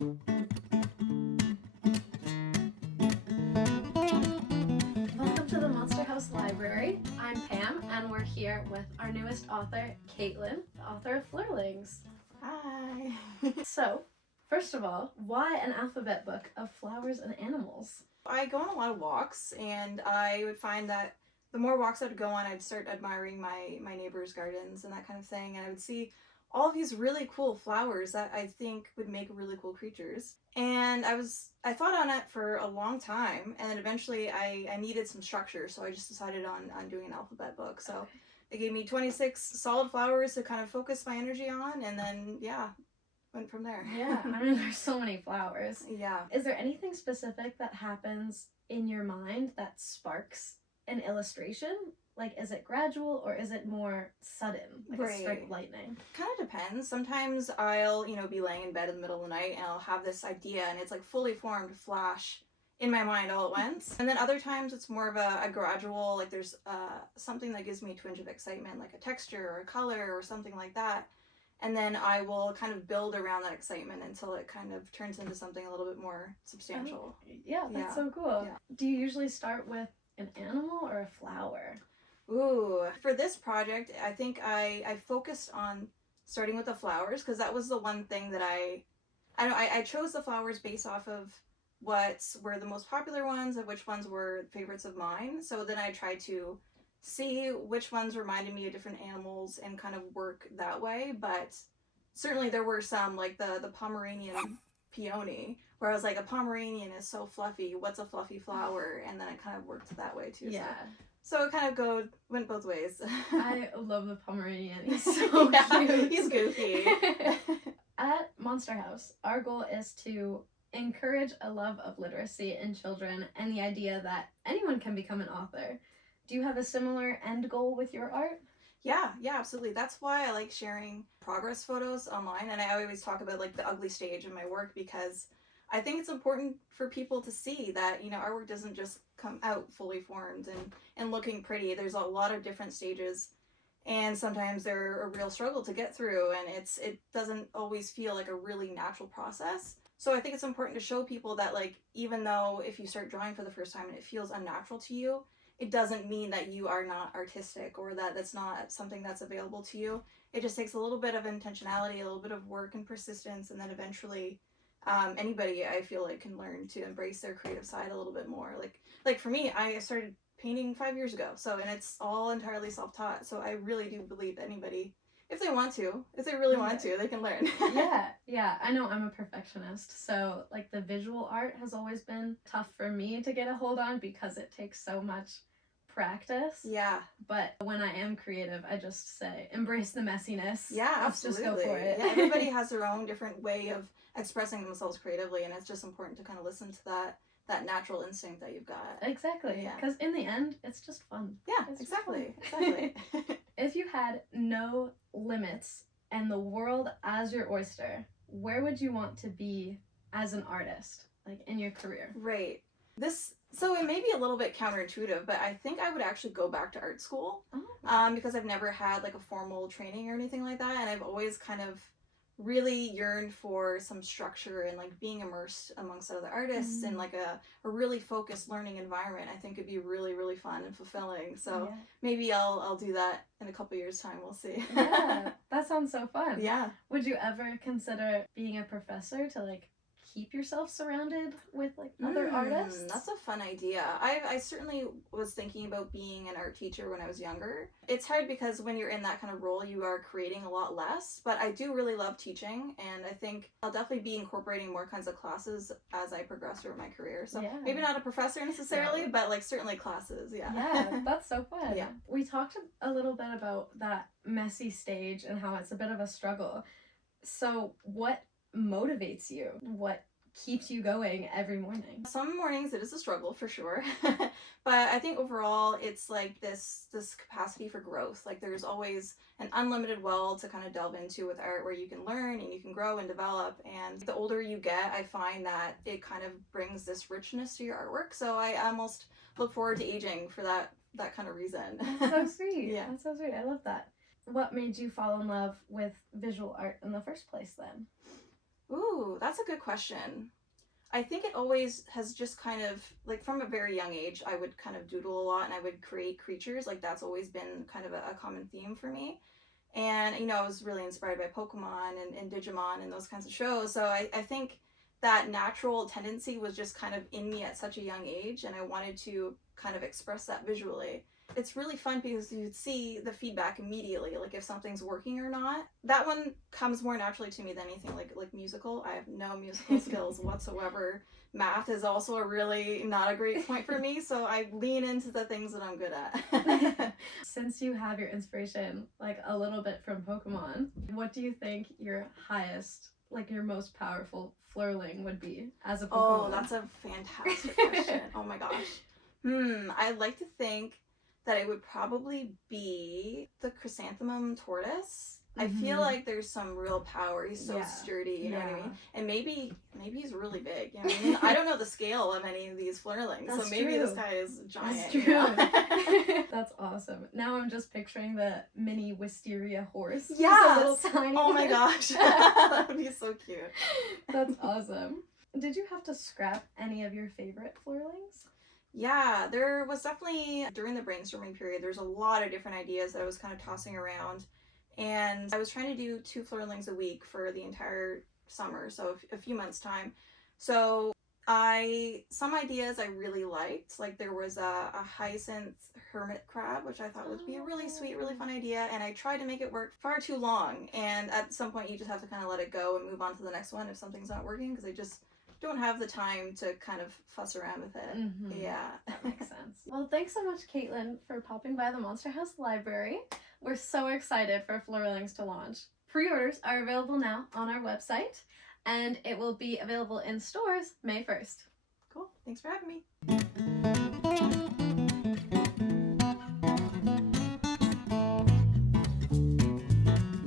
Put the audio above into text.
Welcome to the Monster House Library. I'm Pam, and we're here with our newest author, Kaitlin, the author of Flurlings. Hi. So, first of all, why an alphabet book of flowers and animals? I go on a lot of walks, and I would find that the more walks I'd go on, I'd start admiring my neighbors' gardens and that kind of thing, and I would see all of these really cool flowers that I think would make really cool creatures. And I thought on it for a long time, and then eventually I needed some structure, so I just decided on doing an alphabet book. So Okay. they gave me 26 solid flowers to kind of focus my energy on, and then went from there. Yeah, I mean, there's so many flowers. Yeah. Is there anything specific that happens in your mind that sparks an illustration? Like, is it gradual or is it more sudden, like a strike of lightning? Kind of depends. Sometimes I'll, be laying in bed in the middle of the night and I'll have this idea and it's like fully formed flash in my mind all at once. And then other times it's more of a gradual, like there's something that gives me a twinge of excitement, like a texture or a color or something like that. And then I will kind of build around that excitement until it kind of turns into something a little bit more substantial. Yeah, that's so cool. Yeah. Do you usually start with an animal or a flower? Ooh, for this project, I think I focused on starting with the flowers because that was the one thing that I chose the flowers based off of what were the most popular ones and which ones were favorites of mine. So then I tried to see which ones reminded me of different animals and kind of work that way. But certainly there were some, like the Pomeranian peony, where I was like, a Pomeranian is so fluffy. What's a fluffy flower? And then it kind of worked that way too. Yeah. So it kind of went both ways. I love the Pomeranian. He's so cute. He's goofy. At Monster House, our goal is to encourage a love of literacy in children and the idea that anyone can become an author. Do you have a similar end goal with your art? Yeah, absolutely. That's why I like sharing progress photos online, and I always talk about like the ugly stage in my work because I think it's important for people to see that, our work doesn't just come out fully formed and looking pretty. There's a lot of different stages, and sometimes they're a real struggle to get through, and it doesn't always feel like a really natural process. So I think it's important to show people that, like, even though if you start drawing for the first time and it feels unnatural to you, it doesn't mean that you are not artistic or that that's not something that's available to you. It just takes a little bit of intentionality, a little bit of work and persistence, and then eventually anybody, I feel like, can learn to embrace their creative side a little bit more. Like for me, I started painting 5 years ago, and it's all entirely self-taught. So I really do believe that anybody, if they really want to, they can learn. Yeah. I know I'm a perfectionist, so like the visual art has always been tough for me to get a hold on because it takes so much practice. Yeah. But when I am creative, I just say, embrace the messiness. Yeah, Let's absolutely. just go for it. Yeah, everybody has their own different way of expressing themselves creatively, and it's just important to kind of listen to that natural instinct that you've got. Exactly. Yeah. Because in the end, it's just fun. Yeah, it's exactly. If you had no limits and the world as your oyster, where would you want to be as an artist, like in your career? Right. So it may be a little bit counterintuitive, but I think I would actually go back to art school because I've never had like a formal training or anything like that, and I've always kind of really yearned for some structure and like being immersed amongst other artists in like a really focused learning environment. I think it'd be really, really fun and fulfilling. So maybe I'll do that in a couple years' time. We'll see. Yeah, that sounds so fun. Yeah. Would you ever consider being a professor to like keep yourself surrounded with like other artists? That's a fun idea. I certainly was thinking about being an art teacher when I was younger. It's hard because when you're in that kind of role, you are creating a lot less, but I do really love teaching, and I think I'll definitely be incorporating more kinds of classes as I progress through my career. So maybe not a professor necessarily, but like certainly classes. Yeah, that's so fun. Yeah. We talked a little bit about that messy stage and how it's a bit of a struggle. So what motivates you? What keeps you going every morning? Some mornings it is a struggle for sure, but I think overall it's like this capacity for growth. Like there's always an unlimited well to kind of delve into with art, where you can learn and you can grow and develop, and the older you get, I find that it kind of brings this richness to your artwork. So I almost look forward to aging for that kind of reason. That's so sweet. Yeah, that's so sweet. I love that. What made you fall in love with visual art in the first place then? Ooh, that's a good question. I think it always has just kind of, like, from a very young age, I would kind of doodle a lot and I would create creatures. Like, that's always been kind of a common theme for me. And, you know, I was really inspired by Pokemon and Digimon and those kinds of shows. So I think that natural tendency was just kind of in me at such a young age, and I wanted to kind of express that visually. It's really fun because you see the feedback immediately, like if something's working or not. That one comes more naturally to me than anything like musical. I have no musical skills whatsoever. Math is also a really not a great point for me, so I lean into the things that I'm good at. Since you have your inspiration like a little bit from Pokemon, what do you think your highest, like your most powerful flurling would be as a Pokemon? Oh, that's a fantastic question. Oh my gosh. I'd like to think that it would probably be the chrysanthemum tortoise. I feel like there's some real power. He's so sturdy, you know what I mean? And maybe he's really big. You know what I mean? I don't know the scale of any of these flurlings, so maybe this guy is giant. That's true. You know? That's awesome. Now I'm just picturing the mini wisteria horse. Yeah. Just a little tiny. Oh my gosh. That would be so cute. That's awesome. Did you have to scrap any of your favorite flurlings? Yeah, there was definitely, during the brainstorming period, there's a lot of different ideas that I was kind of tossing around. And I was trying to do 2 flurlings a week for the entire summer, so a few months' time. So some ideas I really liked, like there was a hyacinth hermit crab, which I thought would be a really sweet, really fun idea, and I tried to make it work far too long. And at some point you just have to kind of let it go and move on to the next one if something's not working, because I just don't have the time to kind of fuss around with it. Yeah. That makes sense. Well, thanks so much, Kaitlin, for popping by the Monster House Library. We're so excited for Flurlings to launch. Pre-orders are available now on our website, and it will be available in stores May 1st. Cool. Thanks for having me.